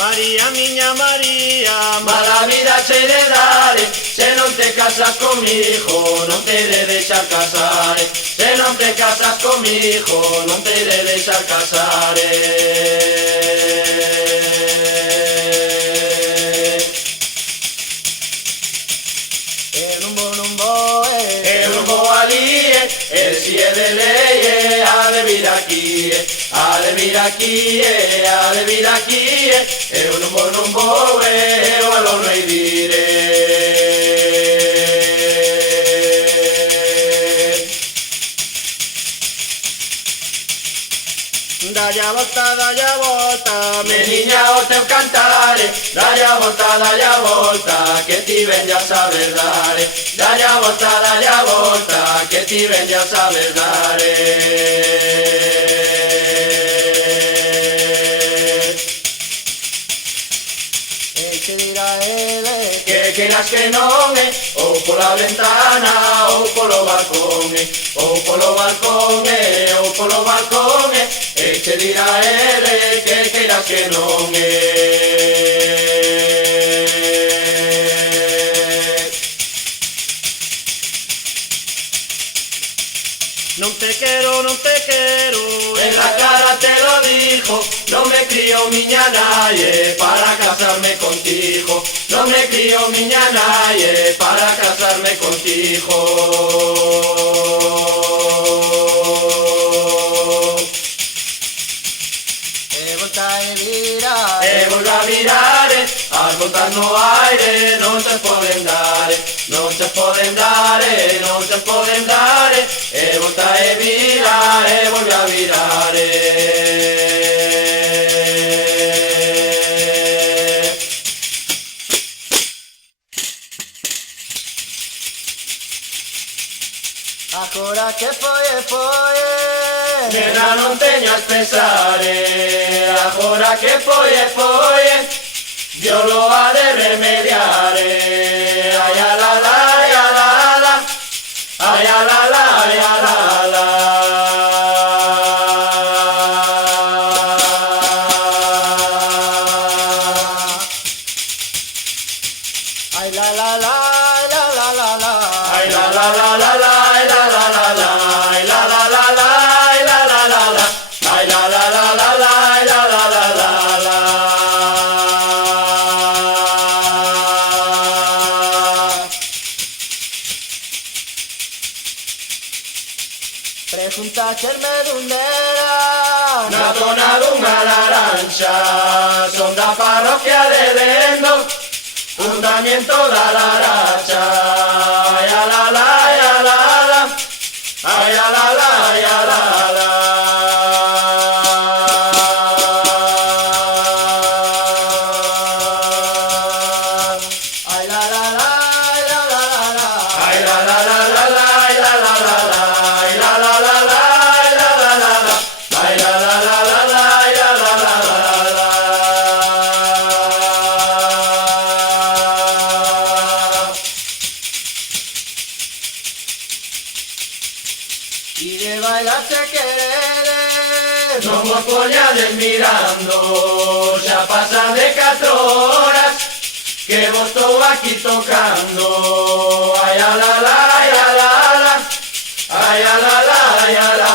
María, miña María, Mala vida che de dare, se non te casas con mi hijo, non te de deixar casare. Se non te casas con mi hijo, non te de deixar casare. non vou Ali, si è de lei, ha de vir aquí, ha de vir aquí, ha de vir aquí, eu non vou, eu alo non dire. Dalle a volta, Meniña o teu cantare, dalle a volta, que ti ven a saber dare. Dalle a volta, que ti ven a saber dare. che dirá ele, Que queiras que non é, ou pola ventana, ou polo balcón, ou polo balcón, ou polo balcón, e che dirá ele que queiras que non é. non te quero, En la cara te lo dijo, no me crío miña naye para casarme contigo. No me crío miña naye para casarme contigo. Volve a virare, as voltas no aire, non se poden dare, non se poden dare, non se poden dare, e volta e vira, e volve a virare. agora que foi, Nena, non teñas pesare, agora que foi, Dios lo ha de remediar. Ay, a la la, ay, a la la, ay, a la la, ay, a la la. ay la la la, la la la la, Ay, la la la la la, ay, la la la la, ay, la la la la, ay, la la la la, ay, la la la la la, ay, la la la la. pregunta serme donde era, Na zona dunha laranxa, son da parroquia de Dendo, fundamento da Laracha. Ay, a la la, ay, a la la, ay, a la la, ay, a la la. ay la la la, ay la la la la, Ay, la la la la la, ay, la la la la, ay, la la la la, ay, la la la la, ay, la la la la la, ay, la la la la. y de bailar se querer, Non vos poñades mirando, xa pasan de 4 horas, que vos estou aquí tocando. Ay, a la la, ay, a la la, ay, a la la, ay, a la